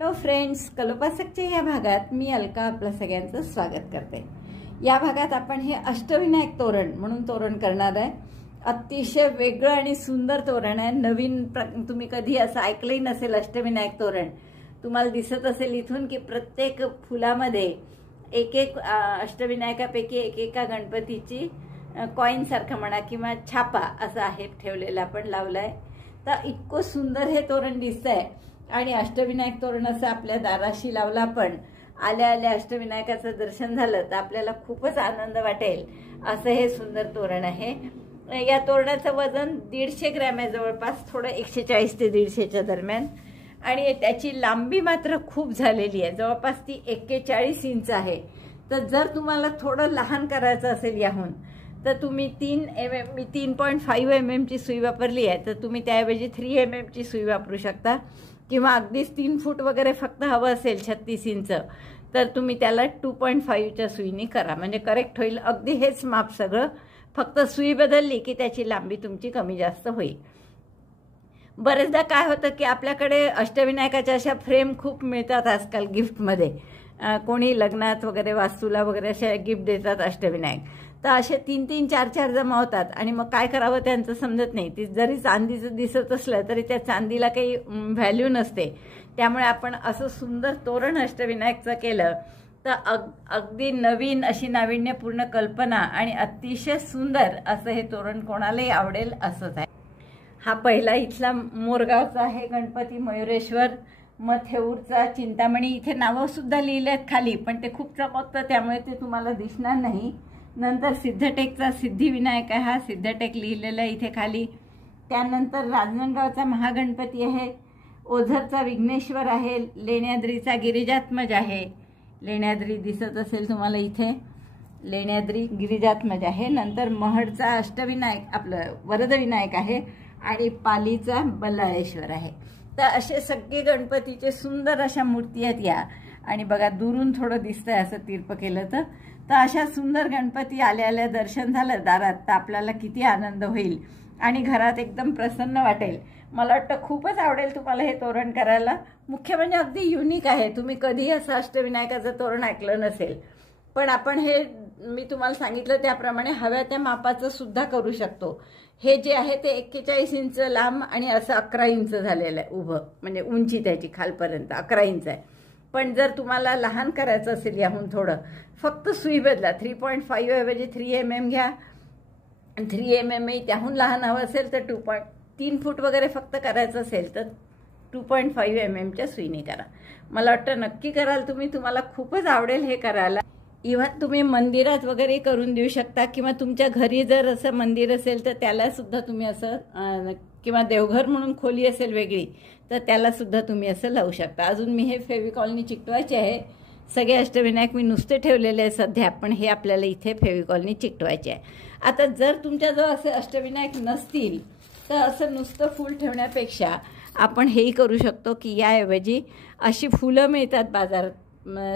Hello friends, कल्पवासकच्या या भागात मी अलका आपल्या सगळ्यांचं स्वागत करते। या भागात आपण हे अष्टविनायक तोरण म्हणून तोरण करणार आहे। अतिशय वेगळं आणि सुंदर तोरण आहे। नवीन तुम्ही कधी असं ऐकलंही नसेल अष्टविनायक तोरण। तुम्हाला दिसत असेल इथून की प्रत्येक फुलामध्ये एक एक अष्टविनायकापैकी एकेका गणपतीची कॉइन सारखा म्हणा किंवा छापा असा आहे ठेवलेला आपण लावलाय। तर इतकं सुंदर हे तोरण दिसतंय आणि अष्टविनायक तोरण असं आपल्या दाराशी लावला आपण आल्या आल्या अष्टविनायकाचं दर्शन झालं तर आपल्याला खूपच आनंद वाटेल असं हे सुंदर तोरण आहे। या तोरणाचं वजन 150 ग्रॅम आहे, जवळपास थोडं 140 ते 150च्या दरम्यान, आणि त्याची लांबी मात्र खूप झालेली आहे, जवळपास ती 41 इंच आहे। तर जर तुम्हाला थोडं लहान करायचं असेल याहून तर तुम्ही 3 mm मी 3.5 mm ची सुई वापरली आहे, तर तुम्ही त्याऐवजी 3 mm ची सुई वापरू शकता, किंवा अगदीच 3 फूट वगैरे फक्त हवं असेल 36 इंच तर तुम्ही त्याला 2.5 च्या सुईने करा, म्हणजे करेक्ट होईल। अगदी हेच माप सगळं, फक्त सुई बदलली की त्याची लांबी तुमची कमी जास्त होईल। बरेचदा काय होतं की आपल्याकडे अष्टविनायकाच्या अशा फ्रेम खूप मिळतात आजकाल गिफ्टमध्ये, कोणी लग्नात वगैरे वास्तूला वगैरे अशा गिफ्ट देतात अष्टविनायक। तर असे 3-3, 4-4 जमा होतात आणि मग काय करावं त्यांचं समजत नाही। ती जरी चांदीचं दिसत असलं तरी त्या चांदीला काही व्हॅल्यू नसते। त्यामुळे आपण असं सुंदर तोरण अष्टविनायकचं केलं तर अगदी नवीन अशी नाविन्यपूर्ण कल्पना आणि अतिशय सुंदर असं हे तोरण कोणालाही आवडेल असंच आहे। हा पहिला इथला मोरगावचा आहे गणपती मयुरेश्वर, मथेऊरचा चिंतामणी, इथे नावं सुद्धा लिहिली आहेत खाली, पण ते खूप चमकतं त्यामुळे ते तुम्हाला दिसणार नाही। नंतर सिद्धटेकचा सिद्धिविनायक आहे, हा सिद्धटेक लिहिलेला आहे इथे खाली। त्यानंतर राजनांदगावचा महागणपती आहे, ओझरचा विघ्नेश्वर आहे, लेण्याद्रीचा गिरिजात्मज आहे, लेण्याद्री दिसत असेल तुम्हाला इथे, लेण्याद्री गिरिजात्मज आहे। नंतर महडचा अष्टविनायक आपलं वरदविनायक आहे आणि पालीचा बल्लाळेश्वर आहे। तर असे सगळे गणपतीचे सुंदर अशा मूर्ती आहेत या, आणि बघा दुरून थोडं दिसतंय असं तिरपं केलं तर अशा सुंदर गणपती आल्या आल्या दर्शन झालं दारात तर आपल्याला किती आनंद होईल आणि घरात एकदम प्रसन्न वाटेल। मला वाटतं खूपच आवडेल तुम्हाला हे तोरण करायला। मुख्य म्हणजे अगदी युनिक आहे, तुम्ही कधी असं अष्टविनायकाचं तोरण ऐकलं नसेल, पण आपण हे मी तुम्हाला सांगितलं त्याप्रमाणे हव्या त्या मापाचं सुद्धा करू शकतो। हे जे आहे ते 41 इंच लांब आणि असं 11 इंच झालेलं आहे उभं, म्हणजे उंची त्याची खालपर्यंत 11 इंच आहे। पण जर तुम्हाला लहान करायचं असेल याहून थोडं, फक्त सुई बदला, 3.5 ऐवजी 3 mm घ्या, 3 mm त्याहून लहान हवं असेल तर 3 फूट वगैरे फक्त करायचं असेल तर 2.5 mm च्या सुईने करा। मला वाटतं नक्की कराल तुम्ही, तुम्हाला खूपच आवडेल हे करायला। इव्हन तुम्ही मंदिरात वगैरे करून देऊ शकता, किंवा तुमच्या घरी जर असं मंदिर असेल तर त्याला सुद्धा तुम्ही असं, किंवा देवघर म्हणून खोली असेल वेगळी तर त्याला सुद्धा तुम्ही असं लावू शकता। अजून मी हे फेविकॉलनी चिकटवायचे आहे, सगळे अष्टविनायक मी नुसते ठेवलेले आहे सध्या, पण हे आपल्याला इथे फेविकॉलनी चिकटवायचे आहे। आता जर तुमच्याजवळ असे अष्टविनायक नसतील तर असं नुसतं फूल ठेवण्यापेक्षा आपण हेही करू शकतो की याऐवजी अशी फुलं मिळतात बाजारात,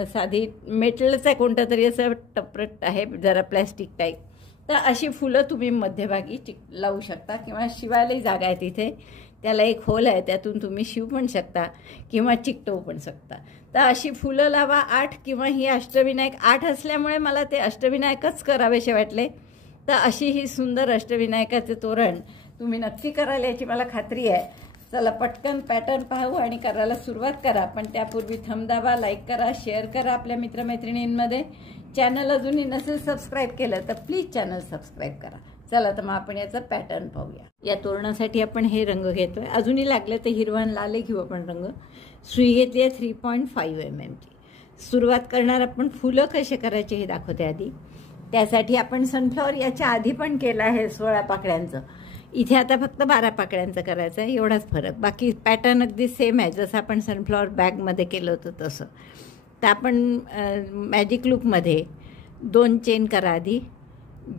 साधी मेटलचं आहे कोणतं तरी असं टपरट आहे जरा प्लॅस्टिक टाईप, तर अशी फुलं तुम्ही मध्यभागी लावू शकता, किंवा शिवायलाही जागा आहे तिथे, त्याला एक होल आहे त्यातून तुम्ही शिवू पण शकता किंवा चिकटवू पण शकता। तर अशी फुलं लावा 8, किंवा ही अष्टविनायक 8 असल्यामुळे मला ते अष्टविनायकच करावेसे वाटले। तर अशी ही सुंदर अष्टविनायकाचे तोरण तुम्ही नक्की कराल याची मला खात्री आहे। चला पटकन पॅटर्न पाहू आणि करायला सुरुवात करा, पण त्यापूर्वी थंब दाबा, लाईक करा, शेअर करा आपल्या मित्रमैत्रिणींमध्ये। चॅनल अजूनही नसेल सबस्क्राईब केलं तर प्लीज चॅनल सबस्क्राईब करा। चला तर मग आपण याचा पॅटर्न पाहूया। या तोरणासाठी आपण हे रंग घेतोय, अजूनही लागले तर हिरवा आणि लाल घेऊ आपण रंग। सुई घेतली आहे 3.5 mm ची। सुरुवात करणार आपण, फुलं कसे करायचे हे दाखवते आधी। त्यासाठी आपण सनफ्लॉवर याच्या आधी पण केलं आहे 16 पाकळ्यांचं, इथे आता फक्त 12 पाकळ्यांचं करायचं आहे, एवढाच फरक। बाकी पॅटर्न अगदी सेम आहे जसं आपण सनफ्लॉवर बॅगमध्ये केलं होतं तसं। तर आपण मॅजिक लूपमध्ये 2 चेन करा आधी,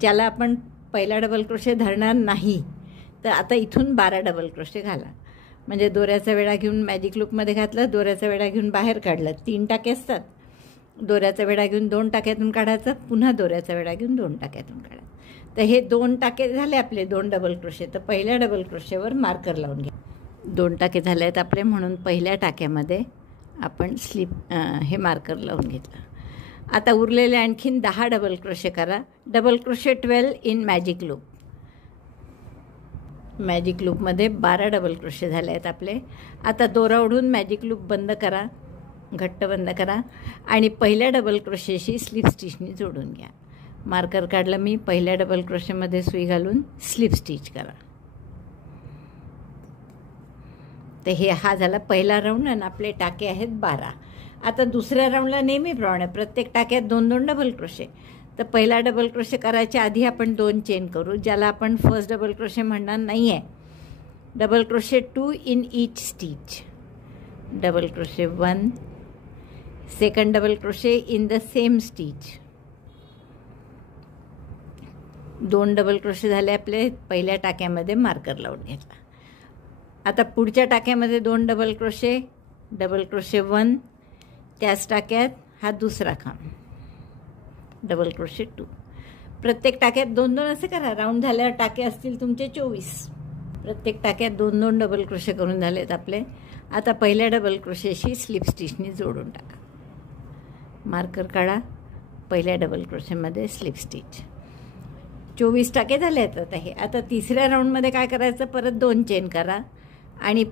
ज्याला आपण पहिला डबल क्रोशे धरणार नाही तर आता इथून 12 डबल क्रोशे घाला, म्हणजे दोऱ्याचा वेढा घेऊन मॅजिक लूपमध्ये घातलं, दोऱ्याचा वेढा घेऊन बाहेर काढलं, 3 टाके असतात, दोऱ्याचा वेढा घेऊन 2 टाक्यातून काढायचं, पुन्हा दोऱ्याचा वेढा घेऊन 2 टाक्यातून काढायचं। तर हे 2 टाके झाले आपले 2 डबल क्रोशे, तर पहिल्या डबल क्रोशेवर मार्कर लावून घ्या। 2 टाके झाले आहेत आपले, म्हणून पहिल्या टाक्यामध्ये आपण हे मार्कर लावून घेतलं. आता उरलेले आणखीन 10 डबल क्रोशे करा. Double crochet 12 in magic loop. Magic लूपमध्ये 12 डबल क्रोशे झाले आहेत आपले. आता दोरा ओढून मॅजिक लूप बंद करा, घट्ट बंद करा आणि पहिल्या डबल क्रोशेशी स्लिप स्टिचनी जोडून घ्या. मार्कर काढलं मी. पहिल्या डबल क्रोशेमध्ये सुई घालून स्लिप स्टिच करा. तर हा झाला पहिला राऊंड आणि आपले टाके आहेत 12. आता दुसऱ्या राऊंडला नेहमीप्रमाणे प्रत्येक टाक्यात 2-2 डबल क्रोशे. तर पहिला डबल क्रोशे करायच्या आधी आपण 2 चेन करू, ज्याला आपण फर्स्ट डबल क्रोशे म्हणणार नाही आहे. Double crochet 2 in each stitch. Double crochet 1, second double crochet in the same stitch. 2 double crochet झाले आपले. पहिल्या टाक्यामध्ये मार्कर लावून घेतला. आता पुढच्या टाक्यामध्ये 2 डबल क्रोशे. डबल क्रोशे 1, त्याच टाक्यात हा दुसरा खांब. Double crochet 2. प्रत्येक टाक्यात 2-2 असे करा. राऊंड झाल्यावर टाके असतील तुमचे 24. प्रत्येक टाक्यात 2-2 डबल क्रोशे करून झालेत आपले. आता पहिल्या डबल क्रोशेशी स्लिप स्टिचनी जोडून टाका. मार्कर काढा. पहिल्या डबल क्रोशेमध्ये स्लिप स्टिच. 24 टाके झाले आहेत. आता तिसऱ्या राऊंडमध्ये काय करायचं, परत 2 चेन करा आणि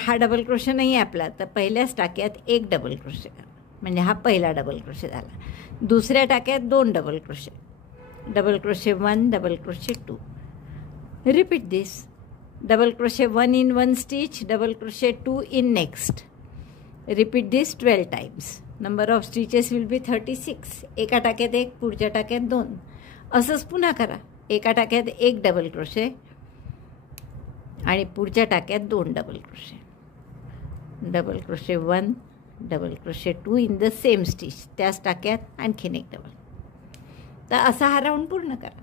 हा डबल क्रोशे नाही आहे आपला, तर पहिल्याच टाक्यात 1 डबल क्रोशे करा. म्हणजे हा पहिला डबल क्रोशे झाला. दुसऱ्या टाक्यात 2 double crochet. Double crochet 1, double crochet 2. Repeat this. Double crochet 1 in 1 stitch, double crochet 2 in next. Repeat this 12 times. Number of stitches will be 36. एका टाक्यात 1, पुढच्या टाक्यात 2. असंच पुन्हा करा. एका टाक्यात 1 डबल क्रोशे आणि पुढच्या टाक्यात 2 double crochet. Double crochet 1, double crochet 2 in the same stitch. त्याच टाक्यात आणखीन 1 डबल. तर असा हा राऊंड पूर्ण करा.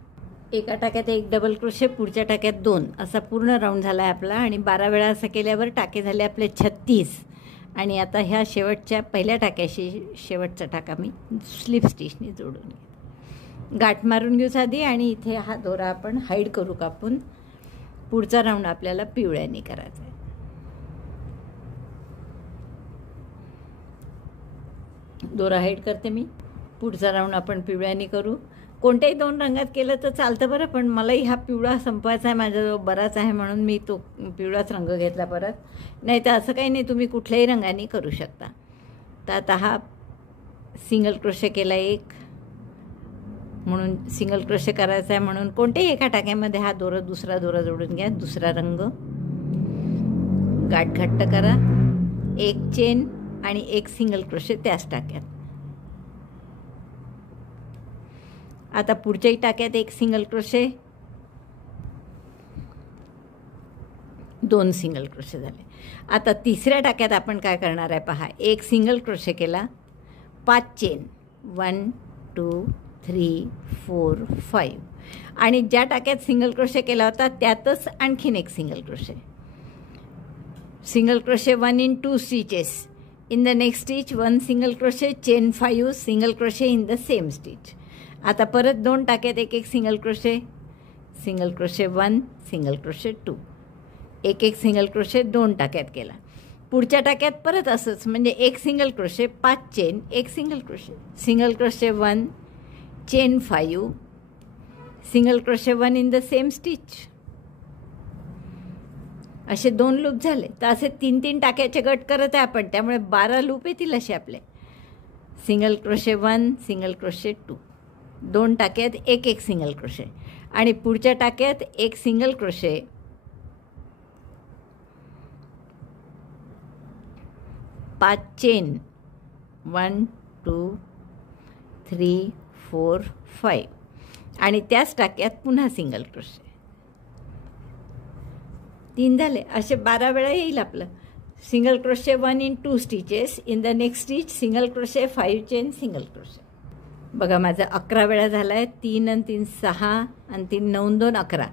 एका टाक्यात 1 डबल क्रोशे, पुढच्या टाक्यात 2. असा पूर्ण राऊंड झाला आहे आपला. आणि 12 वेळा असं केल्यावर टाके झाले आपले 36. आणि आता ह्या शेवटच्या पहिल्या टाक्याशी शेवटचा टाका मी स्लिप स्टिचनी जोडून घेते. गाठ मारून घेऊ साधी आणि इथे हा दोरा आपण हाईड करू कापून. पुढचा राऊंड आपल्याला पिवळ्याने करायचा आहे. दोरा हाईड करते मी. पुढचा राऊंड आपण पिवळ्याने करू. कोणत्याही 2 रंगात केलं तर चालतं बरं, पण मलाही हा पिवळा संपवायचा आहे. माझ्याजवळ बराच आहे म्हणून मी तो पिवळाच रंग घेतला परत. नाही तर असं काही नाही, तुम्ही कुठल्याही रंगाने करू शकता. तर आता हा सिंगल क्रोशे केला 1 म्हणून सिंगल क्रोशे करायचा आहे म्हणून कोणत्याही एका टाक्यामध्ये हा दोरा दुसरा दोरा जोडून घ्या. दुसरा रंग. गाठ घट्ट करा. 1 चेन आणि 1 सिंगल क्रोशे त्याच टाक्यात. आता पुढच्याही टाक्यात 1 सिंगल क्रोशे, 2 सिंगल क्रोशे झाले. आता तिसऱ्या टाक्यात आपण काय करणार आहे पहा. 1 सिंगल क्रोशे केला, 5 चेन. 1, 2, 3, 4, 5. आणि ज्या टाक्यात सिंगल क्रोशे केला होता त्यातच आणखीन 1 single crochet. Single crochet 1 in 2 stitches. In the next stitch 1 single crochet, chain 5 single crochet in the same stitch. आता परत 2 टाक्यात 1 single crochet. Single crochet 1, single crochet 2. 1 single crochet 2 टाक्यात केला. पुढच्या टाक्यात परत असंच, म्हणजे 1 single crochet, 5 chain, 1 single crochet. Single crochet 1, chain 5, single crochet 1 in the same stitch. असे 2 लूप झाले. तर असे 3-3 टाक्याचे गट करत आहे आपण, त्यामुळे 12 लूप येतील असे आपले. Single crochet 1, single crochet 2. 2 टाक्यात 1 सिंगल क्रोशे आणि पुढच्या टाक्यात 1 सिंगल क्रोशे. 5 चेन. 1, 2, 3, 4, 5. आणि त्याच टाक्यात पुन्हा सिंगल क्रोशे. 3 झाले. असे 12 वेळा येईल आपलं. Single crochet 1 in 2 stitches. In the next stitch single crochet, 5 chain, single crochet. बघा माझं 11 वेळा झाला आहे. 3 आणि 3 6 आणि 3 9 2 11.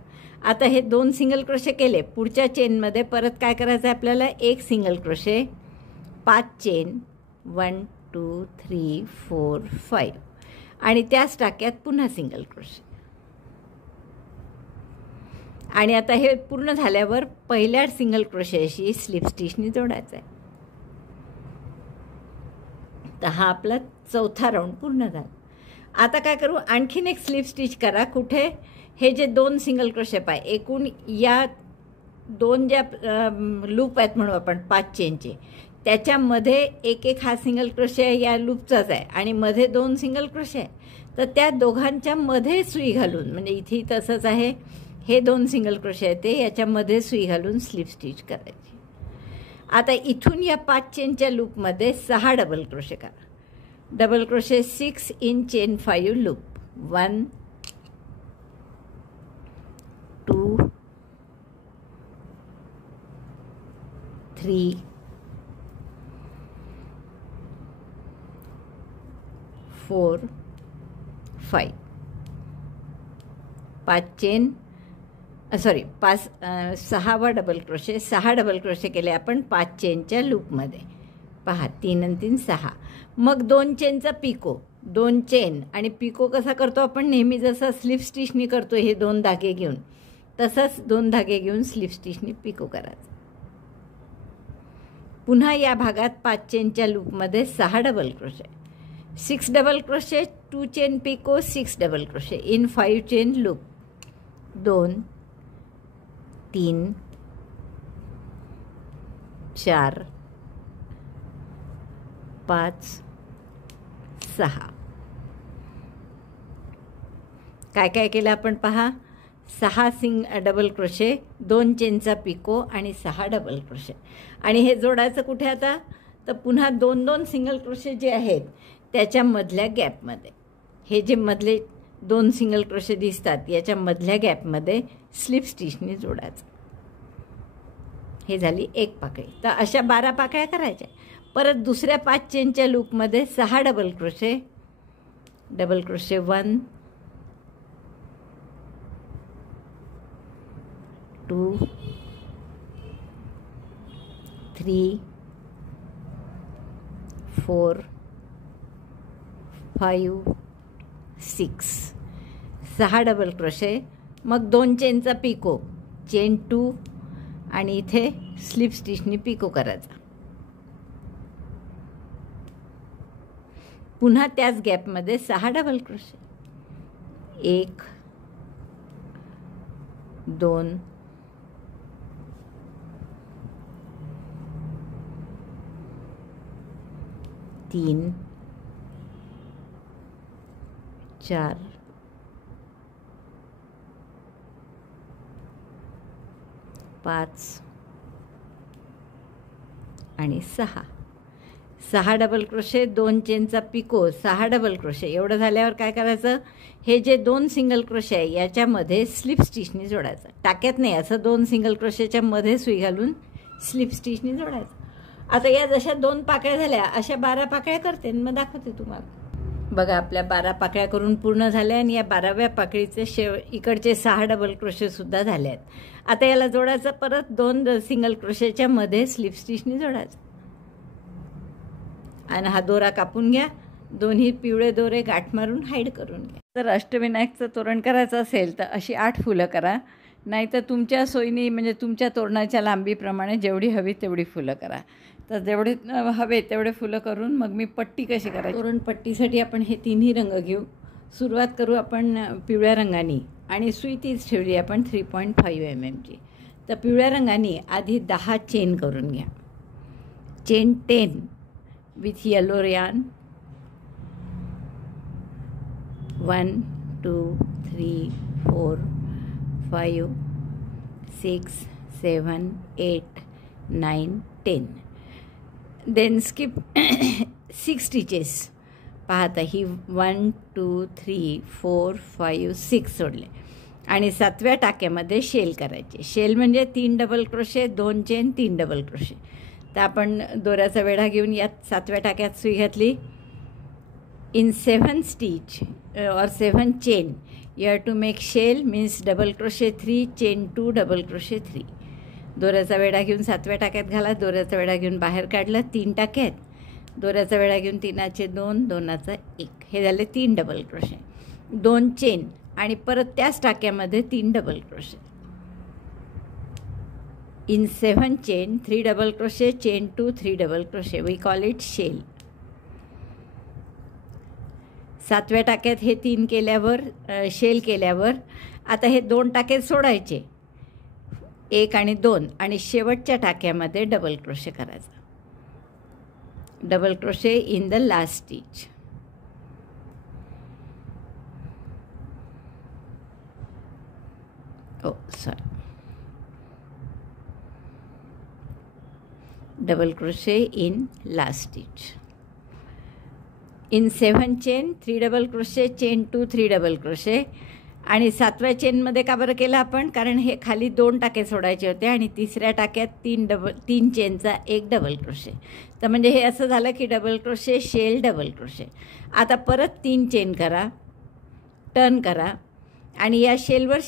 आता हे 2 सिंगल क्रोशे केले. पुढच्या चेनमध्ये परत काय करायचं आहे आपल्याला. 1 सिंगल क्रोशे, 5 चेन. 1, 2, 3, 4, 5. आणि त्याच टाक्यात पुन्हा सिंगल क्रोशे. आणि आता हे पूर्ण झाल्यावर पहिल्या सिंगल क्रोशेशी स्लिप स्टिचनी जोडायचं आहे. तर हा आपला चौथा राऊंड पूर्ण झाला. आता काय करू, आणखीन एक स्लिप स्टिच करा. कुठे, हे जे 2 सिंगल क्रोशे पाय, एकूण या 2 ज्या लूप आहेत म्हणू आपण 5 चेनचे, त्याच्यामध्ये एक एक हा सिंगल क्रोशे या लूपचाच आहे आणि मध्ये 2 सिंगल क्रोशे आहे. तर त्या दोघांच्या मध्ये सुई घालून, म्हणजे इथे तसंच आहे, हे 2 सिंगल क्रोशे आहे ते याच्यामध्ये सुई घालून स्लिप स्टिच करायची. आता इथून या 5 चेनच्या लूपमध्ये 6 डबल क्रोशे करा. Double crochet 6 in chain 5 loop. 1 2 3 4 5. 5 chain, sorry 6वा डबल क्रोशे, 6 डबल क्रोशे केले आपण 5 चेनच्या लूपमध्ये. पहा 3 आणि 3 6. मग 2 चेनचा पिको, 2 चेन आणि पिको कसा करतो आपण नेहमी, जसं स्लिप स्टिचनी करतो हे 2 धागे घेऊन, तसंच 2 धागे घेऊन स्लिप स्टिचनी पिको करायचं. पुन्हा या भागात 5 चेनच्या लूपमध्ये 6 double crochet, 6 double crochet, 2 chain picot, 6 double crochet in 5 chain loop. 2 3 4 5 6. काय काय केलं आपण पहा, 6 डबल क्रोशे, 2 चेनचा पिको आणि 6 डबल क्रोशे. आणि हे जोडायचं कुठे आता, तर पुन्हा 2-2 सिंगल क्रोशे जे आहेत त्याच्या मधल्या गॅपमध्ये, हे जे मधले 2 सिंगल क्रोशे दिसतात याच्या मधल्या गॅपमध्ये स्लिप स्टिचने जोडायचं. हे झाली एक पाकळी. तर अशा 12 पाकळ्या करायच्या. परत दुसऱ्या 5 चेनच्या लूपमध्ये 6 double crochet, double crochet 1 2 3 4 5 6. 6 double crochet, मग 2 चेनचा पिको, चेन 2 आणि इथे स्लिप स्टिचनी पिको करायचा. पुन्हा त्याच गॅपमध्ये 6 डबल क्रोशे, 1 2 3 4 5 आणि 6. 6 डबल क्रोशे, 2 चेनचा पिको, 6 डबल क्रोशे. एवढं झाल्यावर काय करायचं, हे जे 2 सिंगल क्रोशे आहे याच्यामध्ये स्लिप स्टिचनी जोडायचं. टाक्यात नाही, असं 2 सिंगल क्रोशेच्या मध्ये सुई घालून स्लिप स्टिचनी जोडायचं. आता या जशा 2 पाकळ्या झाल्या अशा 12 पाकळ्या करते आणि मग दाखवते तुम्हाला. बघा आपल्या 12 पाकळ्या करून पूर्ण झाल्या आणि या 12व्या पाकळीचे इकडचे 6 डबल क्रोशेसुद्धा झाले आहेत. आता याला जोडायचं, परत 2 सिंगल क्रोशेच्या मध्ये स्लिप स्टिचनी जोडायचं. आणि हा दोरा कापून घ्या, दोन्ही पिवळे दोरे गाठ मारून हाईड करून घ्या. जर अष्टविनायकचं तोरण करायचं असेल तर अशी 8 फुलं करा, नाहीतर तुमच्या सोयीने म्हणजे तुमच्या तोरणाच्या लांबीप्रमाणे जेवढी हवी तेवढी फुलं करा. तर जेवढे हवे तेवढे फुलं करून मग मी पट्टी कशी करायची. तोरण पट्टीसाठी आपण हे तिन्ही रंग घेऊ. सुरुवात करू आपण पिवळ्या रंगाने आणि सुई तीच ठेवली आपण 3.5 mm. तर पिवळ्या रंगाने आधी 10 चेन करून घ्या. Chain 10 with yellow yarn. 1 2 3 4 5 6 7 8 9 10. Then skip 6 stitches. पाहता ही 1 2 3 4 5 6 सोडले आणि 7व्या टाक्यामध्ये शेल करायचे. शेल म्हणजे 3 double crochet, 2 chain, 3 double crochet. तर आपण दोऱ्याचा वेढा घेऊन यात 7व्या टाक्यात सुई घातली. In 7 stitch or 7 chain you have to make shell, means double crochet 3, chain 2, double crochet 3. दोऱ्याचा वेढा घेऊन 7व्या टाक्यात घाला. दोऱ्याचा वेढा घेऊन बाहेर काढलं 3 टाक्यात. दोऱ्याचा वेढा घेऊन 3चे 2, 2चा 1. हे झाले 3 डबल क्रोशे. 2 चेन आणि परत त्याच टाक्यामध्ये 3 double crochet. In 7 chain 3 double crochet, chain 2, 3 double crochet. We call it shell. 7व्या टाक्यात हे 3 केल्यावर शेल केल्यावर आता हे 2 टाके सोडायचे, 1 आणि 2, आणि शेवटच्या टाक्यामध्ये डबल क्रोशे करायचा. Double crochet in the last stitch. Double crochet in last stitch. In 7 chain 3 double crochet, chain 2 3 double crochet. आणि 7व्या चेनमध्ये का बरं केलं आपण? कारण हे खाली 2 टाके सोडायचे होते आणि तिसऱ्या टाक्यात 3 चेनचा 1 डबल क्रोशे. तर म्हणजे हे असं झालं की double crochet, shell, double crochet. आता परत 3 चेन करा, टर्न करा आणि या शेलवर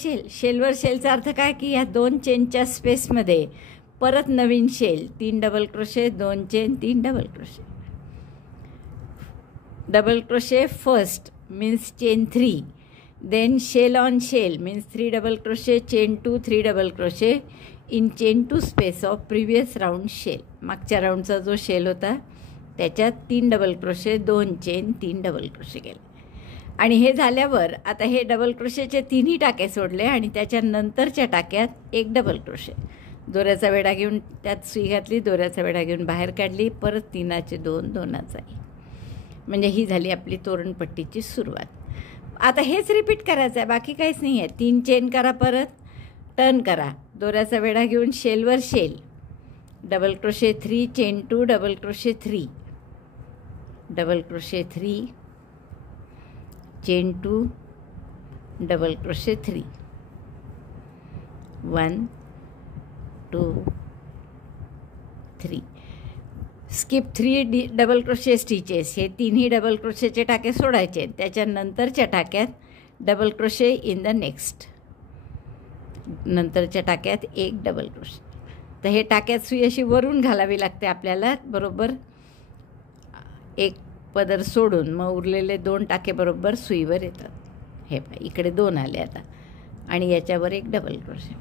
शेलचा अर्थ काय की या 2 चेनच्या स्पेसमध्ये परत नवीन shell, 3 double crochet, 2 chain, 3 double crochet. Double crochet first means chain 3, then shell on shell means 3 double crochet, chain 2 3 double crochet in chain 2 space of previous round shell. मागच्या राऊंडचा जो शेल होता त्याच्यात 3 double crochet, 2 chain, 3 double crochet केले. आणि हे झाल्यावर आता हे डबल क्रोशेचे 3ही टाके सोडले आणि त्याच्या नंतरच्या टाक्यात 1 डबल क्रोशे. दोऱ्याचा वेढा घेऊन त्यात सुई घातली, दोऱ्याचा वेढा घेऊन बाहेर काढली, परत 3चे 2, 2चा 1. म्हणजे ही झाली आपली तोरणपट्टीची सुरुवात. आता हेच रिपीट करायचं आहे, बाकी काहीच नाही आहे. 3 चेन करा, परत टर्न करा, दोऱ्याचा वेढा घेऊन शेलवर shell, double crochet 3, chain 2, double crochet 3, double crochet 3, chain 2, double crochet 3, 1 2 3. Skip 3 double crochet stitches. हे 3ही डबल क्रोशेचे टाके सोडायचे. त्याच्यानंतरच्या टाक्यात double crochet in the next. नंतरच्या टाक्यात 1 डबल क्रोशे. तर हे टाक्यात सुई अशी वरून घालावी लागते आपल्याला, बरोबर 1 पदर सोडून. मग उरलेले 2 टाके बरोबर सुईवर येतात. हे पहा इकडे 2 आले आता आणि याच्यावर 1 डबल क्रोशे.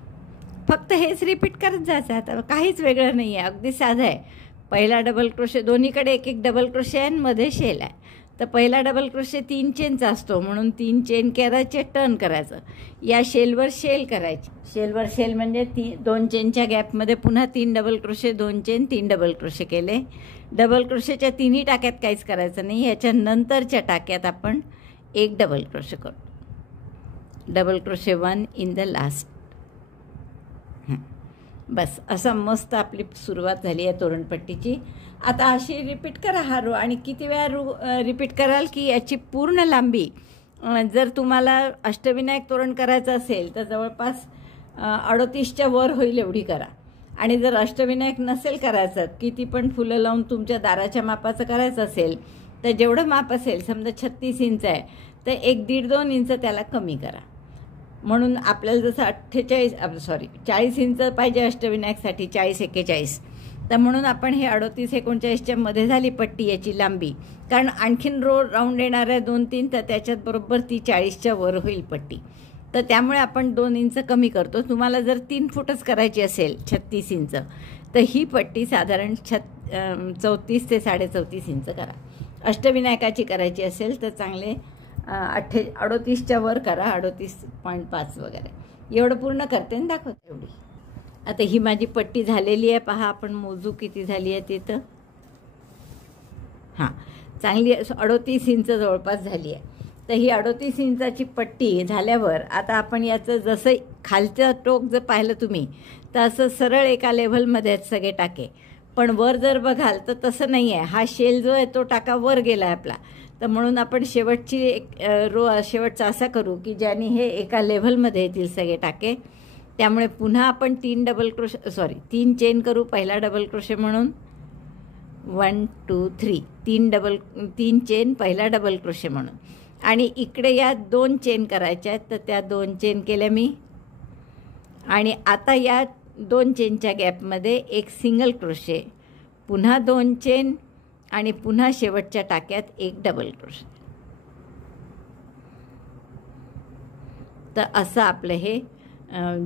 फक्त हेच रिपीट करत जायचं. आता काहीच वेगळं नाही आहे, अगदी साधं आहे. पहिला डबल क्रोशे, दोन्हीकडे 1 डबल क्रोशे आहे आणि मध्ये शेल आहे. तर पहिला डबल क्रोशे 3 चेनचा असतो म्हणून 3 चेन करायचे, टर्न करायचं, या शेलवर शेल करायची. शेलवर शेल म्हणजे 2 चेनच्या गॅपमध्ये पुन्हा 3 double crochet, 2 chain, 3 double crochet केले. डबल क्रोशेच्या 3ही टाक्यात काहीच करायचं नाही. याच्या नंतरच्या टाक्यात आपण 1 डबल क्रोशे करू. Double crochet 1 in the last. बस असं मस्त आपली सुरुवात झाली आहे तोरणपट्टीची. आता अशी रिपीट करा हा रो. आणि किती वेळा रिपीट कराल की याची पूर्ण लांबी, जर तुम्हाला अष्टविनायक तोरण करायचं असेल तर जवळपास 38च्या वर होईल एवढी करा. आणि जर अष्टविनायक नसेल करायचं, किती पण फुलं लावून तुमच्या दाराच्या मापाचं करायचं असेल तर जेवढं माप असेल, समजा 36 इंच आहे तर 1-1.5-2 इंच त्याला कमी करा. म्हणून आपल्याला जसं 40 इंच पाहिजे अष्टविनायकसाठी, 40-41, तर म्हणून आपण हे 38-39च्या मध्ये झाली पट्टी याची लांबी. कारण आणखीन राऊंड येणार आहे 2-3, तर त्याच्यात बरोबर ती 40च्या वर होईल पट्टी. तर त्यामुळे आपण 2 इंच कमी करतो. तुम्हाला जर 3 फूटच करायची असेल 36 इंच तर ही पट्टी साधारण 34 ते 34.5 इंच करा. अष्टविनायकाची करायची असेल तर चांगले 38च्या वर करा, 38.5 वगैरे. एवढं पूर्ण करते आणि दाखवते एवढी. आता ही माझी पट्टी झालेली आहे, पहा आपण मोजू किती झाली आहे ते. तर हां, चांगली 38 इंच जवळपास झाली आहे. तर ही 38 इंचाची पट्टी झाल्यावर आता आपण याचं जसं खालचं टोक जर पाहिलं तुम्ही तर असं सरळ एका लेव्हलमध्ये आहेत सगळे टाके. पण वर जर बघाल तर तसं नाही आहे. हा शेल जो आहे तो टाका वर गेला आहे आपला. तर म्हणून आपण शेवटची एक रो शेवटचा असा करू की ज्याने हे एका लेव्हलमध्ये येतील सगळे टाके. त्यामुळे पुन्हा आपण 3 चेन करू. पहिला डबल क्रोशे म्हणून 1 2 3, 3 चेन, पहिला डबल क्रोशे म्हणून. आणि इकडे या 2 चेन करायच्या आहेत, तर त्या 2 चेन केल्या मी. आणि आता या 2 चेनच्या गॅपमध्ये 1 सिंगल क्रोशे, पुन्हा 2 चेन आणि पुन्हा शेवटच्या टाक्यात 1 डबल क्रोशे. तर असं आपलं हे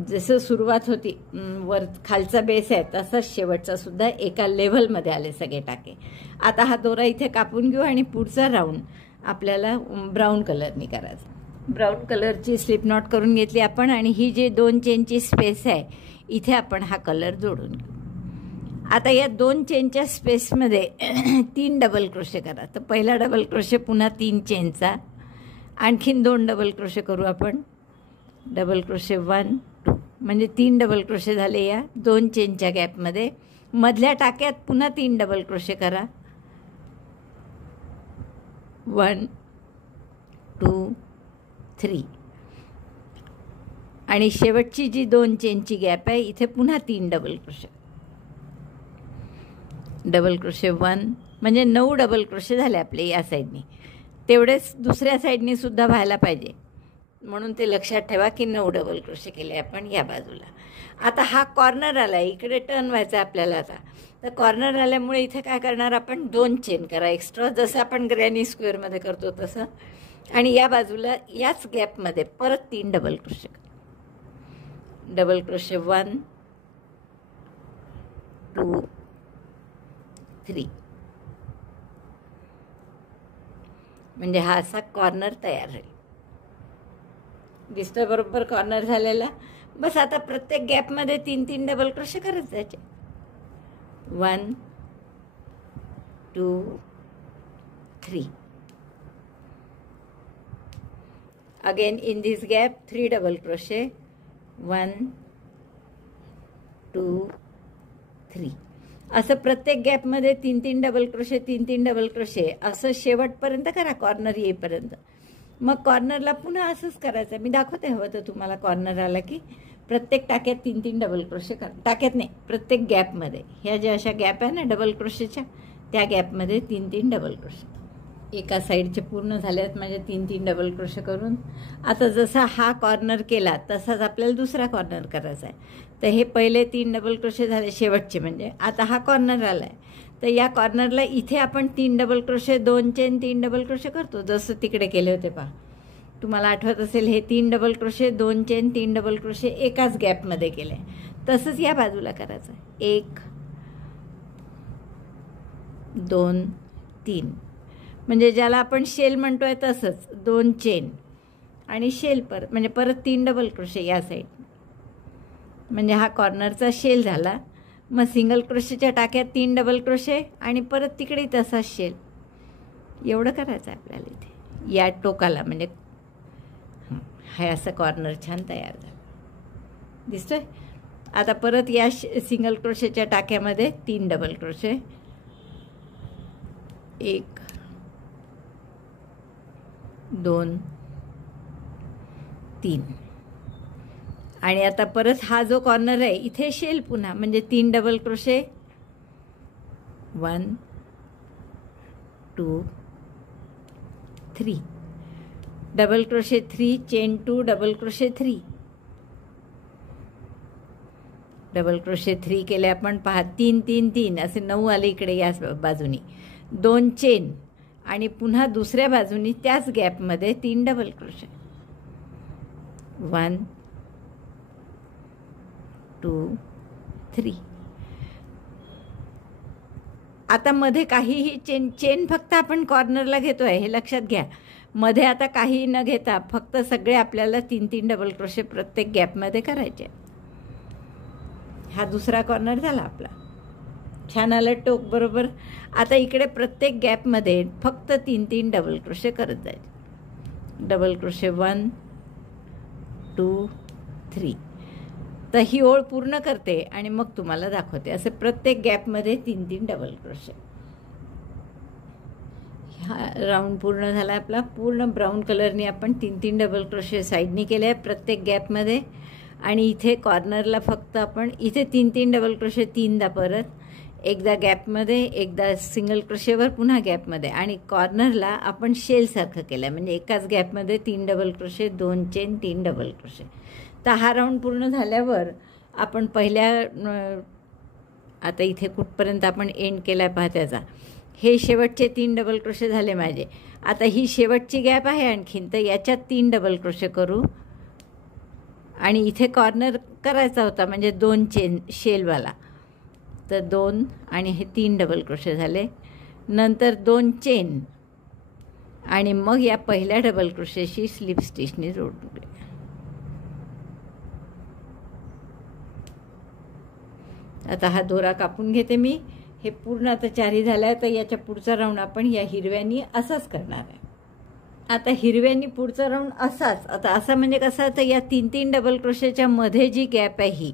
जसं सुरुवात होती वर खालचा बेस आहे तसंच शेवटचा सुद्धा एका लेव्हलमध्ये आले सगळे टाके. आता हा दोरा इथे कापून घेऊ आणि पुढचा राऊंड आपल्याला ब्राऊन कलरनी करायचं। ब्राऊन कलरची स्लिप नॉट करून घेतली आपण आणि ही जी 2 चेनची स्पेस आहे इथे आपण हा कलर जोडून घेऊ। आता या 2 चेनच्या स्पेसमध्ये 3 डबल क्रोशे करा। तर पहिला डबल क्रोशे पुन्हा 3 चेनचा, आणखीन 2 डबल क्रोशे करू आपण। डबल क्रोशे 1 2 म्हणजे 3 डबल क्रोशे झाले या 2 चेनच्या गॅपमध्ये। मधल्या टाक्यात पुन्हा 3 डबल क्रोशे करा। 1 2 3 आणि शेवटची जी 2 चेनची गॅप आहे इथे पुन्हा 3 डबल क्रोशे। डबल क्रोशे 1 म्हणजे 9 डबल क्रोशे झाले आपले या साईडनी। तेवढेच दुसऱ्या साईडनी सुद्धा व्हायला पाहिजे, म्हणून ते लक्षात ठेवा की 9 डबल क्रोशे केले आपण या बाजूला। आता हा कॉर्नर आला, इकडे टर्न व्हायचा आपल्याला। आता तर कॉर्नर आल्यामुळे इथे काय करणार आपण 2 चेन करा एक्स्ट्रा, जसं आपण ग्रॅनी स्क्वेअरमध्ये करतो तसं। आणि या बाजूला याच गॅपमध्ये परत 3 डबल क्रोशे करा। डबल क्रोशे 1 2 3 म्हणजे हा असा कॉर्नर तयार होईल। दिसतोय बरोबर कॉर्नर झालेला। बस आता प्रत्येक गॅपमध्ये 3-3 डबल क्रोशे करत जायचे। 1 2 3 again in this gap 3 double crochet 1 2 3 असं प्रत्येक गॅपमध्ये 3-3 डबल क्रोशे 3-3 डबल क्रोशे असं शेवटपर्यंत करा, कॉर्नर येईपर्यंत। मग कॉर्नरला पुन्हा असंच करायचं। मी दाखवते हवं तर तुम्हाला कॉर्नर आला की प्रत्येक टाक्यात 3-3 डबल क्रोशे करा। टाक्यात नाही, प्रत्येक गॅपमध्ये ह्या ज्या अशा गॅप आहे ना डबल क्रोशेच्या त्या गॅपमध्ये 3-3 डबल क्रोशे। एका साईडचे पूर्ण झाले आहेत म्हणजे 3-3 डबल क्रोशे करून। आता जसा हा कॉर्नर केला तसाच आपल्याला दुसरा कॉर्नर करायचा आहे। तर हे पहिले 3 डबल क्रोशे झाले शेवटचे, म्हणजे आता हा कॉर्नर आला आहे। तर या कॉर्नरला इथे आपण 3 double crochet 2 chain 3 double crochet करतो, जसं तिकडे केले होते पहा। तुम्हाला आठवत असेल हे 3 double crochet 2 chain 3 double crochet एकाच गॅपमध्ये केले। तसंच या बाजूला करायचं। 1 2 3 म्हणजे ज्याला आपण शेल म्हणतोय तसंच 2 चेन आणि शेल म्हणजे परत 3 डबल क्रोशे या साईड, म्हणजे हा कॉर्नरचा शेल झाला। मग सिंगल क्रोशेच्या टाक्यात 3 डबल क्रोशे आणि परत तिकडे तसाच शेल। एवढं करायचं आपल्याला इथे या टोकाला, म्हणजे हे असं कॉर्नर छान तयार झालं दिसतोय। आता परत या सिंगल क्रोशेच्या टाक्यामध्ये 3 डबल क्रोशे 1 2 3 आणि आता परत हा जो कॉर्नर आहे इथे शेल पुन्हा, म्हणजे 3 double crochet 1 2 3 double crochet 3 chain 2 double crochet 3 double crochet 3 केले आपण पहा। 3 3 3 असे 9 आले इकडे या बाजूनी। 2 चेन आणि पुन्हा दुसऱ्या बाजूनी त्याच गॅपमध्ये 3 डबल क्रोशे 1 2 3 आता मध्ये काहीही चेन फक्त आपण कॉर्नरला घेतोय हे लक्षात घ्या। मध्ये आता काही न घेता फक्त सगळे आपल्याला 3-3 डबल क्रोशे प्रत्येक गॅपमध्ये करायचे। हा दुसरा कॉर्नर झाला आपला, छान आलं टोक बरोबर। आता इकडे प्रत्येक गॅपमध्ये फक्त 3-3 डबल क्रोशे करत जायचे। डबल क्रोशे 1 2 3 तर ही ओळ पूर्ण करते आणि मग तुम्हाला दाखवते। असे प्रत्येक गॅपमध्ये 3-3 डबल क्रोशे। हा राऊंड पूर्ण झाला आपला। पूर्ण ब्राऊन कलरने आपण 3-3 डबल क्रोशे साईडनी केले प्रत्येक गॅपमध्ये आणि इथे कॉर्नरला फक्त आपण इथे 3-3 डबल क्रोशे 3दा, परत एकदा गॅपमध्ये, एकदा सिंगल क्रोशेवर, पुन्हा गॅपमध्ये आणि कॉर्नरला आपण शेलसारखं केलं, म्हणजे एकाच गॅपमध्ये 3 double crochet 2 chain 3 double crochet. तर हा राऊंड पूर्ण झाल्यावर आपण पहिल्या आता इथे कुठपर्यंत आपण एंड केला आहे पहा त्याचा। हे शेवटचे 3 डबल क्रोशे झाले माझे। आता ही शेवटची गॅप आहे आणखीन, तर याच्यात 3 डबल क्रोशे करू आणि इथे कॉर्नर करायचा होता म्हणजे 2 चेन शेलवाला, तर 2 आणि हे 3 डबल क्रोशे झाले। नंतर 2 चेन आणि मग या पहिल्या डबल क्रोशेशी स्लिप स्टिचने जोडून घ्या. आता हा दोरा कापून घेते मी. हे पूर्ण आता चारही झाल्या. तर याच्या पुढचा राऊंड आपण या हिरव्यानी असाच करणार आहे. आता हिरव्यानी पुढचा राऊंड असाच. आता असा म्हणजे कसा, तर या 3-3 डबल क्रोशेच्या मध्ये जी गॅप आहे ही,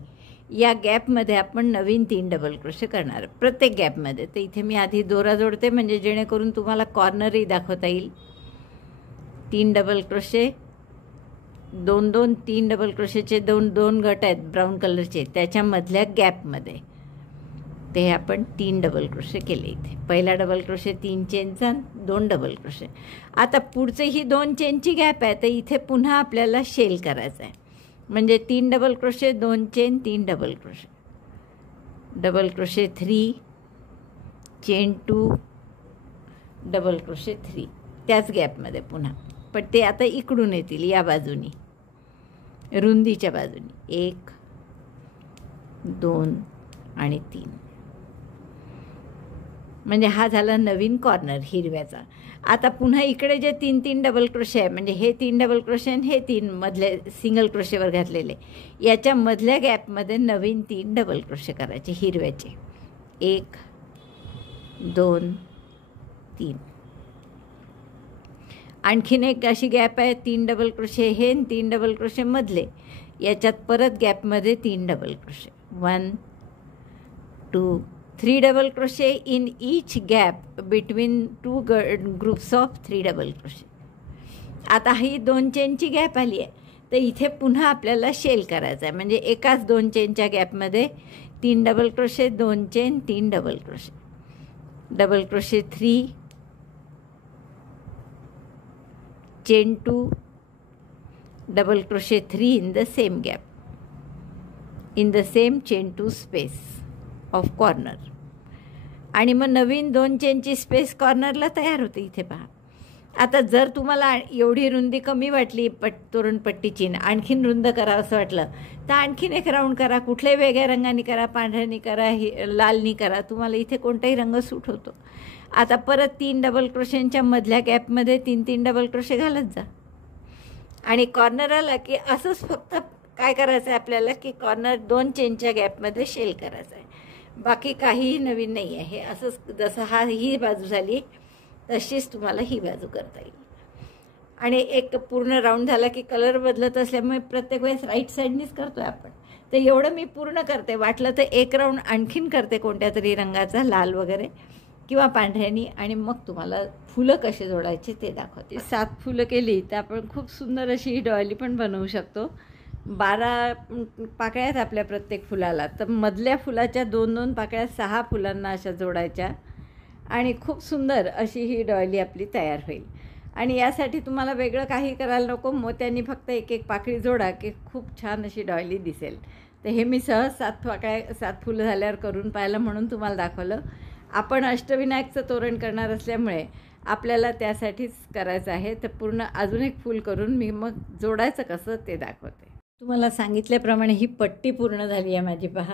या गॅपमध्ये आपण नवीन 3 डबल क्रोशे करणार आहे प्रत्येक गॅपमध्ये. तर इथे मी आधी दोरा जोडते म्हणजे जेणेकरून तुम्हाला कॉर्नरही दाखवता येईल. 3 डबल क्रोशे, 2-2, 3 डबल क्रोशेचे 2-2 गट आहेत ब्राऊन कलरचे, त्याच्यामधल्या गॅपमध्ये ते आपण 3 डबल क्रोशे केले. इथे पहिला डबल क्रोशे 3 चेनचा, 2 डबल क्रोशे. आता पुढचे ही 2 चेनची गॅप आहे, तर इथे पुन्हा आपल्याला शेल करायचं आहे. म्हणजे 3 double crochet, 2 chain, 3 double crochet, double crochet 3, chain 2, double crochet 3 त्याच गॅपमध्ये पुन्हा. पण ते आता इकडून येतील या बाजूनी, रुंदीच्या बाजूनी. 1, 2 आणि 3. म्हणजे हा झाला नवीन कॉर्नर हिरव्याचा. आता पुन्हा इकडे जे 3-3 डबल क्रोशे आहे, म्हणजे हे 3 डबल क्रोशे आणि हे 3 मधले सिंगल क्रोशेवर घातलेले, याच्या मधल्या गॅपमध्ये नवीन 3 डबल क्रोशे करायचे हिरव्याचे. 1, 2, 3. आणखीन एक अशी गॅप आहे, 3 डबल क्रोशे हे 3 डबल क्रोशे मधले, याच्यात परत गॅपमध्ये 3 double crochet. 1, 2, 3 double crochet in each gap between 2 groups of 3 double crochet. आता ही 2 चेनची गॅप आली आहे, तर इथे पुन्हा आपल्याला शेल करायचं आहे. म्हणजे एकाच 2 चेनच्या गॅपमध्ये 3 double crochet, 2 chain, 3 double crochet, double crochet 3, chain 2, double crochet 3 in the same gap, in the same chain 2 space of corner. आणि मग नवीन 2 चेनची स्पेस कॉर्नरला तयार होते. इथे पहा. आता जर तुम्हाला एवढी रुंदी कमी वाटली तोरणपट्टीची, आणखीन रुंद करा असं वाटलं, तर आणखीन एक राऊंड करा. कुठल्याही वेगळ्या रंगाने करा, पांढऱ्यानी करा, लालनी करा, तुम्हाला इथे कोणताही रंग सूट होतो. आता परत 3 डबल क्रोशेंच्या मधल्या गॅपमध्ये 3-3 डबल क्रोशे घालत जा. आणि कॉर्नर आला की असंच फक्त काय करायचं आहे आपल्याला, की कॉर्नर 2 चेनच्या गॅपमध्ये शेल करायचं आहे. बाकी काहीही नवीन नाही आहे. असंच जसं ही बाजू झाली तशीच तुम्हाला ही बाजू करता येईल. आणि एक पूर्ण राऊंड झाला की कलर बदलत असल्यामुळे प्रत्येक वेळेस राईट साईडनीच करतो आहे आपण. तर एवढं मी पूर्ण करते. वाटलं तर एक राऊंड आणखीन करते कोणत्या तरी रंगाचा, लाल वगैरे किंवा पांढऱ्यानी, आणि मग तुम्हाला फुलं कसे जोडायचे ते दाखवते. 7 फुलं केली तर आपण खूप सुंदर अशी ही डॉली पण बनवू शकतो. 12 पाकळ्या आहेत आपल्या प्रत्येक फुलाला, तर मधल्या फुलाच्या 2-2 पाकळ्या 6 फुलांना अशा जोडायच्या आणि खूप सुंदर अशी ही डॉली आपली तयार होईल. आणि यासाठी तुम्हाला वेगळं काही करायला नको, मोत्यांनी फक्त एक एक पाकळी जोडा की खूप छान अशी डॉली दिसेल. तर हे मी सहज 7 फुलं झाल्यावर करून पाहिलं म्हणून तुम्हाला दाखवलं. आपण अष्टविनायकचं तोरण करणार असल्यामुळे आपल्याला त्यासाठीच करायचं आहे. तर पूर्ण अजून एक फूल करून मी मग जोडायचं कसं ते दाखवते. तुम्हाला सांगितल्याप्रमाणे ही पट्टी पूर्ण झाली आहे माझी. पहा,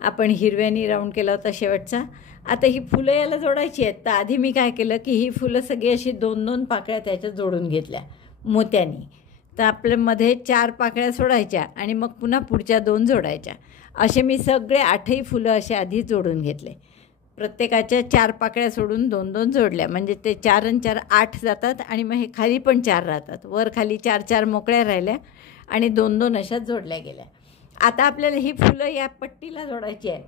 आपण हिरव्यानी राऊंड केला होता शेवटचा. आता ही फुलं याला जोडायची आहेत. तर आधी मी काय केलं की ही फुलं सगळी अशी 2-2 पाकळ्या त्याच्यात जोडून घेतल्या मोत्यांनी. तर आपल्यामध्ये 4 पाकळ्या सोडायच्या आणि मग पुन्हा पुढच्या 2 जोडायच्या. असे मी सगळे 8ही फुलं असे आधी जोडून घेतले. प्रत्येकाच्या 4 पाकळ्या सोडून 2-2 जोडल्या, म्हणजे ते 4 आणि 4 8 जातात. आणि मग हे खाली पण 4 राहतात. वर खाली 4-4 मोकळ्या राहिल्या आणि 2-2 अशा जोडल्या गेल्या. आता आपल्याला ही फुलं या पट्टीला जोडायची आहे.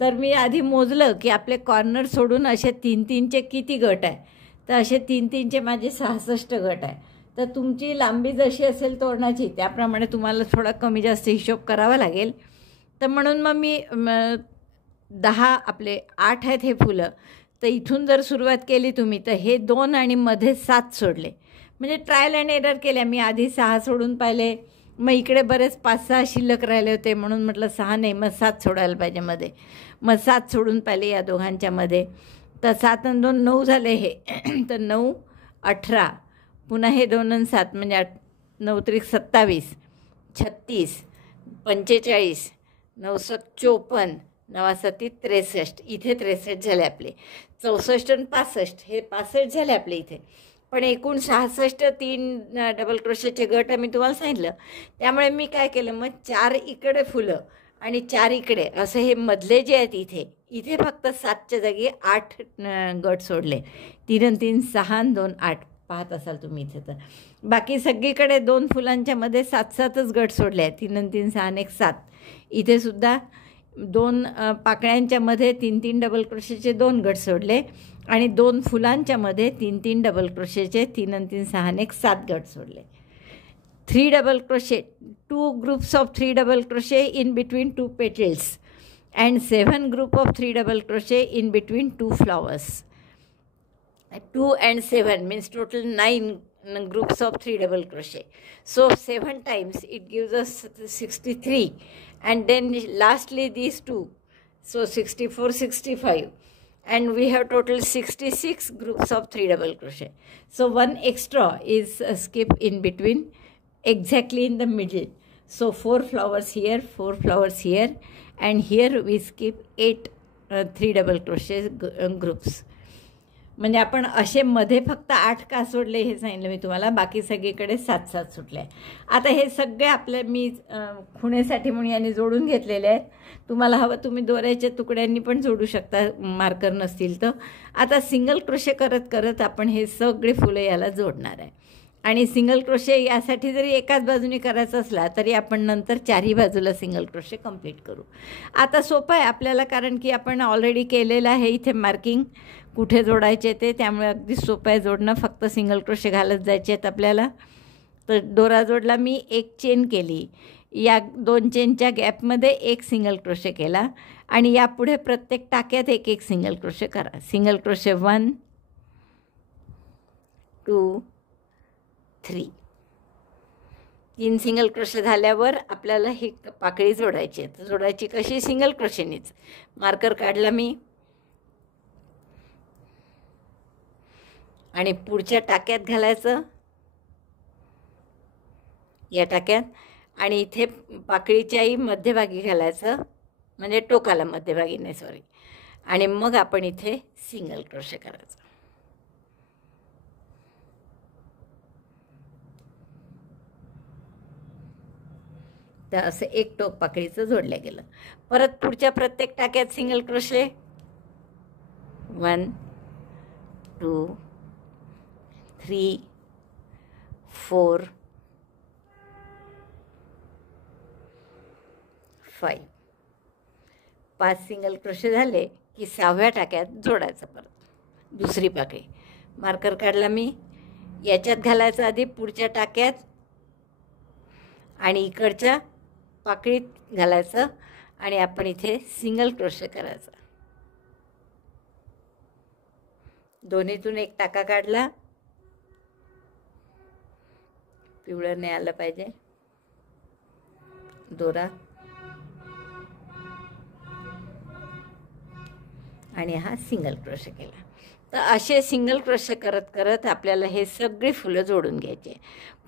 तर मी आधी मोजलं की आपले कॉर्नर सोडून असे 3-3चे किती गट आहे. तर असे 3-3चे माझे 66 गट आहे. तर तुमची लांबी जशी असेल तोरणाची त्याप्रमाणे तुम्हाला थोडा कमी जास्त हिशोब करावा लागेल. तर म्हणून मग मी 10 आपले 8 आहेत हे फुलं. तर इथून जर सुरुवात केली तुम्ही तर हे 2 आणि मध्ये 7 सोडले. म्हणजे ट्रायल अँड एरर केल्या. मी आधी 6 सोडून पाहिले, मग इकडे बरेच 5-6 शिल्लक राहिले होते म्हणून म्हटलं 6 नाही मग 7 सोडायला पाहिजे मध्ये. मग 7 सोडून पाहिले या दोघांच्यामध्ये. तर 7 आणि 2 9 झाले हे. तर 9, 18, पुन्हा हे 2 आणि 7 म्हणजे 9 त्रिक 27, 36, 45, 9 7 54, 9 7 63. इथे 63 झाले आपले. 64 आणि 65 हे 65 झाले आपले इथे. पण एकूण 66 3 डबल क्रोशेचे गट मी तुम्हाला सांगितलं. त्यामुळे मी काय केलं, मग 4 इकडे फुलं आणि 4 इकडे असं हे मधले जे आहेत इथे फक्त 7च्या जागी 8 गट सोडले. 3 आणि 3 6 आणि 2 8 पाहत असाल तुम्ही इथे. तर बाकी सगळीकडे 2 फुलांच्या मध्ये 7-7च गट सोडले आहेत. 3 आणि 3 6 आणि 1 7. इथे सुद्धा 2 पाकळ्यांच्या मध्ये 3-3 डबल क्रोशेचे 2 गट सोडले आणि 2 फुलांच्या मध्ये 3-3 डबल क्रोशेचे 3 आणि 3 6 आणि 1 7 गट सोडले. 3 double crochet, 2 groups of 3 double crochet in between 2 petals and 7 group of 3 double crochet in between 2 flowers. 2 and 7 means total 9 groups of 3 double crochet. So 7 times it gives us 63, and then lastly these 2, so 64 65, and we have total 66 groups of 3 double crochet. So one extra is a skip in between, exactly in the middle. So 4 flowers here, 4 flowers here, and here we skip 8 3 double crochet groups. म्हणजे आपण असे मध्ये फक्त 8 का सोडले हे सांगितलं मी तुम्हाला, बाकी सगळीकडे 7-7 सुटले. आता हे सगळे आपले मी खुणेसाठी म्हणून यांनी जोडून घेतलेले आहेत. तुम्हाला हवं तुम्ही दोऱ्याच्या तुकड्यांनी पण जोडू शकता, मार्कर नसतील तर. आता सिंगल क्रोशे करत करत आपण हे सगळे फुलं याला जोडणार आहे. आणि सिंगल क्रोशे यासाठी जरी एकाच बाजूने करायचं असला तरी आपण नंतर 4ही बाजूला सिंगल क्रोशे कंप्लीट करू. आता सोपं आहे आपल्याला, कारण की आपण ऑलरेडी केलेलं आहे इथे मार्किंग कुठे जोडायचे ते, त्यामुळे अगदी सोपं आहे जोडणं. फक्त सिंगल क्रोशे घालत जायचे आहेत आपल्याला. तर दोरा जोडला मी, एक चेन केली, या 2 चेनच्या गॅपमध्ये एक सिंगल क्रोशे केला आणि यापुढे प्रत्येक टाक्यात एक एक सिंगल क्रोशे करा. Single crochet 1 2 3. 3 सिंगल क्रोशे झाल्यावर आपल्याला ही पाकळी जोडायची आहे. तर जोडायची कशी? सिंगल क्रोशेनीच. मार्कर काढला मी आणि पुढच्या टाक्यात घालायचं, या टाक्यात, आणि इथे पाकळीच्याही मध्यभागी घालायचं, म्हणजे टोकाला मध्यभागी नाही, सॉरी. आणि मग आपण इथे सिंगल क्रोशे करायचं. तर असं एक टोक पाकळीचं जोडलं गेलं. परत पुढच्या प्रत्येक टाक्यात सिंगल क्रोशे 1 2 3 4 5. 5 सिंगल क्रोशे झाले की 6व्या टाक्यात जोडायचं परत दुसरी पाकळी. मार्कर काढला मी, याच्यात घालायचं आधी पुढच्या टाक्यात आणि इकडच्या पाकळीत घालायचं आणि आपण इथे सिंगल क्रोशे करायचं. दोन्हीतून एक टाका काढला, पिवळं नाही आलं पाहिजे, दोरा, आणि हा सिंगल क्रोशे केला. तर असे सिंगल क्रोशे करत करत आपल्याला हे सगळे फुलं जोडून घ्यायचे.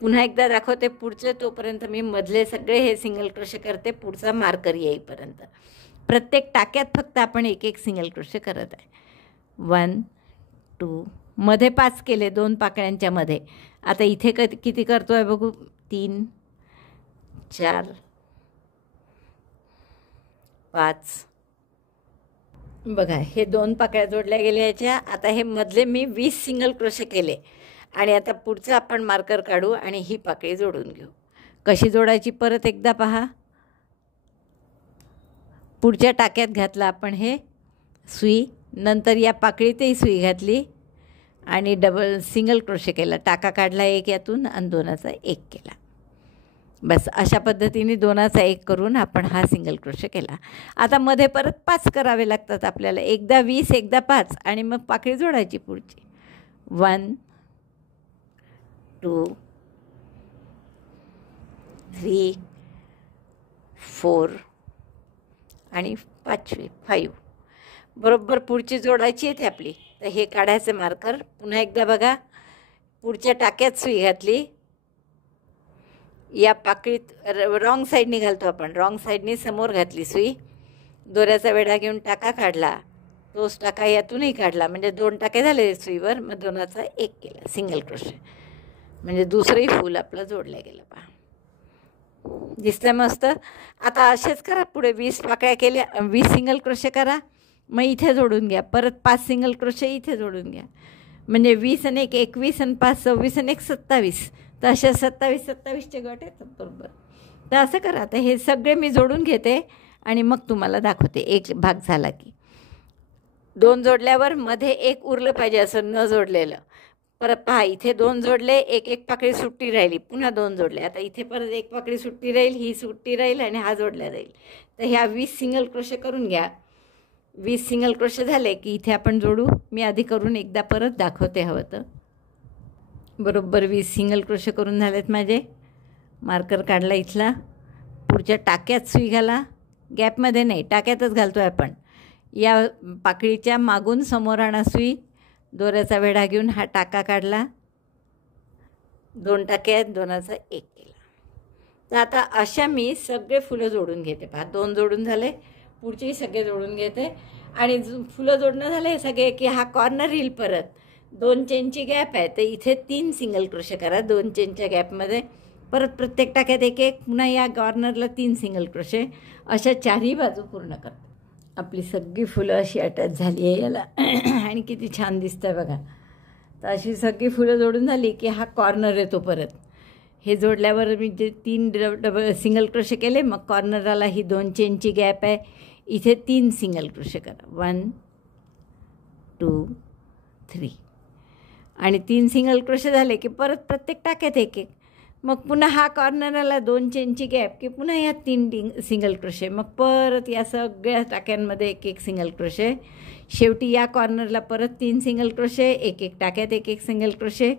पुन्हा एकदा दाखवते पुढचे, तोपर्यंत मी मधले सगळे हे सिंगल क्रोशे करते पुढचा मार्कर येईपर्यंत. प्रत्येक टाक्यात फक्त आपण एक एक सिंगल क्रोशे करत आहे. 1 2, मध्ये 5 केले 2 पाकळ्यांच्या मध्ये. आता इथे किती करतो आहे बघू, 3 4 5. बघा हे 2 पाकळ्या जोडल्या गेल्या ह्याच्या. आता हे मधले मी 20 सिंगल क्रोशे केले आणि आता पुढचं आपण मार्कर काढू आणि ही पाकळी जोडून घेऊ. कशी जोडायची परत एकदा पहा. पुढच्या टाक्यात घातलं आपण हे सुई, नंतर या पाकळीतही सुई घातली आणि डबल सिंगल क्रोशे केला. टाका काढला एक यातून आणि 2चा 1 केला. बस अशा पद्धतीने 2चा 1 करून आपण हा सिंगल क्रोशे केला. आता मध्ये परत 5 करावे लागतात आपल्याला, एकदा 20 एकदा 5, आणि मग पाकळी जोडायची पुढची. 1 2 3 4 आणि 5वी 5. बरोबर पुढची जोडायची आहे आपली. तर हे काढायचं मार्कर. पुन्हा एकदा बघा, पुढच्या टाक्यात सुई घातली, या पाकळीत रॉंग साईडनी घालतो आपण, रॉंग साईडनी समोर घातली सुई, दोऱ्याचा वेढा घेऊन टाका काढला, तोच टाका यातूनही काढला, म्हणजे 2 टाके झाले सुईवर, मग 2चा 1 केला सिंगल क्रोशे, म्हणजे दुसरंही फूल आपलं जोडलं गेलं. पहा दिसतंय मस्त. आता असेच करा पुढे 20 पाकळ्या केल्या, 20 सिंगल क्रोशे करा, मग इथे जोडून घ्या, परत 5 सिंगल क्रोशे इथे जोडून घ्या, म्हणजे 20 आणि 1 21 आणि 5 26 आणि 1 27. तर अशा 27-27चे गट आहेत बरोबर. तर असं करा. आता हे सगळे मी जोडून घेते आणि मग तुम्हाला दाखवते. एक भाग झाला की 2 जोडल्यावर मध्ये 1 उरलं पाहिजे असं न जोडलेलं. परत पहा इथे 2 जोडले, 1 पाकळी सुट्टी राहिली, पुन्हा 2 जोडले, आता इथे परत 1 पाकळी सुट्टी राहील, ही सुट्टी राहील आणि हा जोडला जाईल. तर ह्या 20 सिंगल क्रोशे करून घ्या. 20 सिंगल क्रोशे झाले की इथे आपण जोडू. मी आधी करून एकदा परत दाखवते हवं तर. बरोबर 20 सिंगल क्रोशे करून झालेत माझे. मार्कर काढला इथला. पुढच्या टाक्यात सुई घाला, गॅपमध्ये नाही, टाक्यातच घालतो आहे आपण. या पाकळीच्या मागून समोर आणा सुई, दोऱ्याचा वेढा घेऊन हा टाका काढला, 2 टाके आहेत, 2चा 1 केला. तर आता अशा मी सगळे फुलं जोडून घेते. पहा 2 जोडून झाले, पुढचेही सगळे जोडून घेते आणि फुलं जोडणं झाले सगळे की हा कॉर्नर येईल. परत 2 चेनची गॅप आहे, तर इथे 3 सिंगल क्रोशे करा 2 चेनच्या गॅपमध्ये. परत प्रत्येक टाक्यात 1 पुन्हा या कॉर्नरला 3 सिंगल क्रोशे, अशा 4ही बाजू पूर्ण करते. आपली सगळी फुलं अशी अटॅच झाली आहे याला आणि किती छान दिसतं बघा. तर अशी सगळी फुलं जोडून झाली की हा कॉर्नर येतो. परत हे जोडल्यावर मी जे 3 सिंगल क्रोशे केले, मग कॉर्नराला ही 2 चेनची गॅप आहे, इथे 3 सिंगल क्रोशे करा, 1 2 3 आणि 3 सिंगल क्रोशे झाले की परत प्रत्येक टाक्यात 1 मग पुन्हा हा कॉर्नरला 2 चेनची गॅप की पुन्हा या 3 सिंगल क्रोशे, मग परत या सगळ्या टाक्यांमध्ये 1 सिंगल क्रोशे, शेवटी या कॉर्नरला परत 3 सिंगल क्रोशे, 1 टाक्यात 1 सिंगल क्रोशे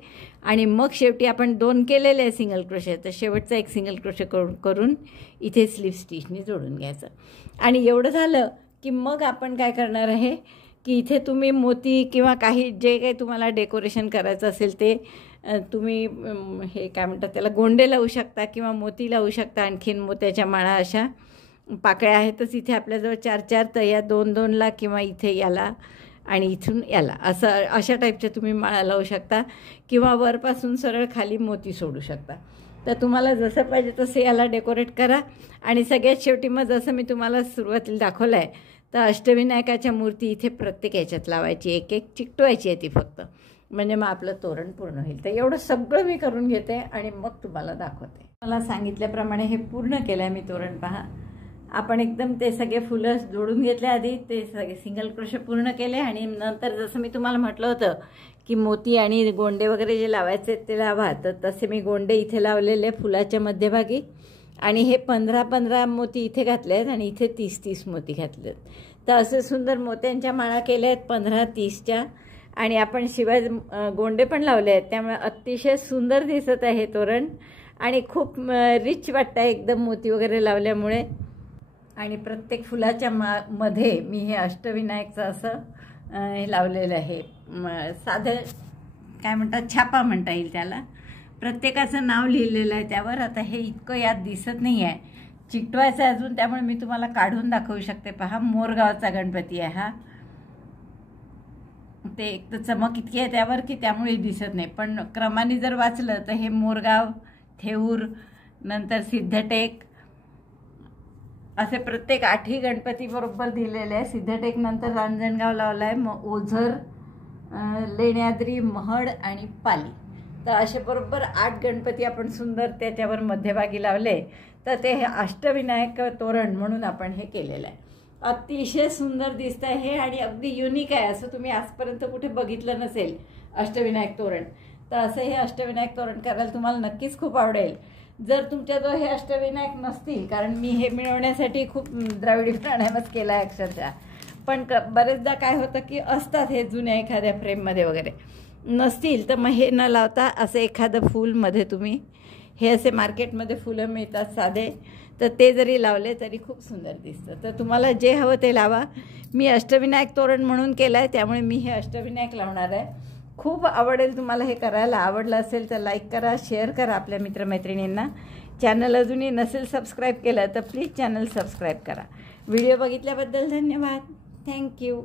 आणि मग शेवटी आपण 2 केलेले आहे सिंगल क्रोशे, तर शेवटचा 1 सिंगल क्रोशे करून इथे स्लीव स्टिचने जोडून घ्यायचं. आणि एवढं झालं की मग आपण काय करणार आहे की इथे तुम्ही मोती किंवा काही जे काही तुम्हाला डेकोरेशन करायचं असेल ते तुम्ही हे काय म्हणतात त्याला गोंडे लावू शकता किंवा मोती लावू शकता. आणखीन मोत्याच्या माळा अशा पाकळ्या आहेतच इथे आपल्याजवळ 4-4, तर या 2-2ला किंवा इथे याला आणि इथून याला असं अशा टाईपच्या तुम्ही माळा लावू शकता किंवा वरपासून सरळ खाली मोती सोडू शकता. तर तुम्हाला जसं पाहिजे तसं याला डेकोरेट करा. आणि सगळ्यात शेवटी मग जसं मी तुम्हाला सुरुवातीला दाखवलं आहे तर अष्टविनायकाच्या मूर्ती इथे प्रत्येक याच्यात लावायची, 1 चिकटवायची आहे ती फक्त, म्हणजे मग आपलं तोरण पूर्ण होईल. तर एवढं सगळं मी करून घेते आणि मग तुम्हाला दाखवते. मला सांगितल्याप्रमाणे हे पूर्ण केलं आहे मी तोरण. पहा आपण एकदम ते सगळे फुलं जोडून घेतले, आधी ते सगळे सिंगल क्रोशे पूर्ण केले आणि नंतर जसं मी तुम्हाला म्हटलं होतं की मोती आणि गोंडे वगैरे जे लावायचे ते लावा, तर तसे मी गोंडे इथे लावलेले फुलाच्या मध्यभागी आणि हे 15-15 मोती इथे घातले आहेत आणि इथे 30-30 मोती घातले आहेत. तर असे सुंदर मोत्यांच्या माळा केल्या आहेत 15-30च्या आणि आपण शिवाय गोंडे पण लावले आहेत, त्यामुळे अतिशय सुंदर दिसत आहे तोरण आणि खूप रिच वाटतं आहे एकदम मोती वगैरे लावल्यामुळे. आणि प्रत्येक फुलाच्या मध्ये मी हे अष्टविनायकचं असं हे लावलेलं आहे, साधं काय म्हणतात छापा म्हणता येईल त्याला, प्रत्येकाचं नाव लिहिलेलं आहे त्यावर. आता हे इतकं यात दिसत नाही आहे, चिकटवायचं आहे अजून, त्यामुळे मी तुम्हाला काढून दाखवू शकते. पहा मोरगावचा गणपती आहे हा. ते एक तर चमक इतकी आहे त्यावर की त्यामुळे दिसत नाही, पण क्रमाने जर वाचलं तर हे मोरगाव, थेऊर, नंतर सिद्धटेक असे प्रत्येक 8ही गणपती बरोबर दिलेले आहे. सिद्धटेक नंतर रांजणगाव लावला आहे, मग ओझर, लेण्याद्री, महड आणि पाली. तर असे बरोबर 8 गणपती आपण सुंदर त्याच्यावर मध्यभागी लावले. तर ते हे अष्टविनायक तोरण म्हणून आपण हे केलेलं आहे. अतिशय सुंदर दिसत आहे हे आणि अगदी युनिक आहे, असं तुम्ही आजपर्यंत कुठे बघितलं नसेल अष्टविनायक तोरण. तर असं हे अष्टविनायक तोरण करायला तुम्हाला नक्कीच खूप आवडेल. जर तुमच्याजवळ हे अष्टविनायक नसतील, कारण मी हे मिळवण्यासाठी खूप द्राविडी प्राणायामच केला आहे अक्षरशः, पण बरेचदा काय होतं की असतात हे जुन्या एखाद्या फ्रेममध्ये वगैरे, नसतील तर मग हे न लावता असं एखादं फूलमध्ये तुम्ही, हे असे मार्केटमध्ये फुलं मिळतात साधे, तर ते जरी लावले तरी खूप सुंदर दिसतं. तर तुम्हाला जे हवं ते लावा. मी अष्टविनायक तोरण म्हणून केलं आहे, त्यामुळे मी हे अष्टविनायक लावणार आहे. खूप आवडेल तुम्हाला हे करायला. आवडलं असेल तर लाईक करा, शेअर करा आपल्या मित्रमैत्रिणींना. चॅनल अजूनही नसेल सबस्क्राईब केलं तर प्लीज चॅनल सबस्क्राईब करा. व्हिडिओ बघितल्याबद्दल धन्यवाद. थँक्यू.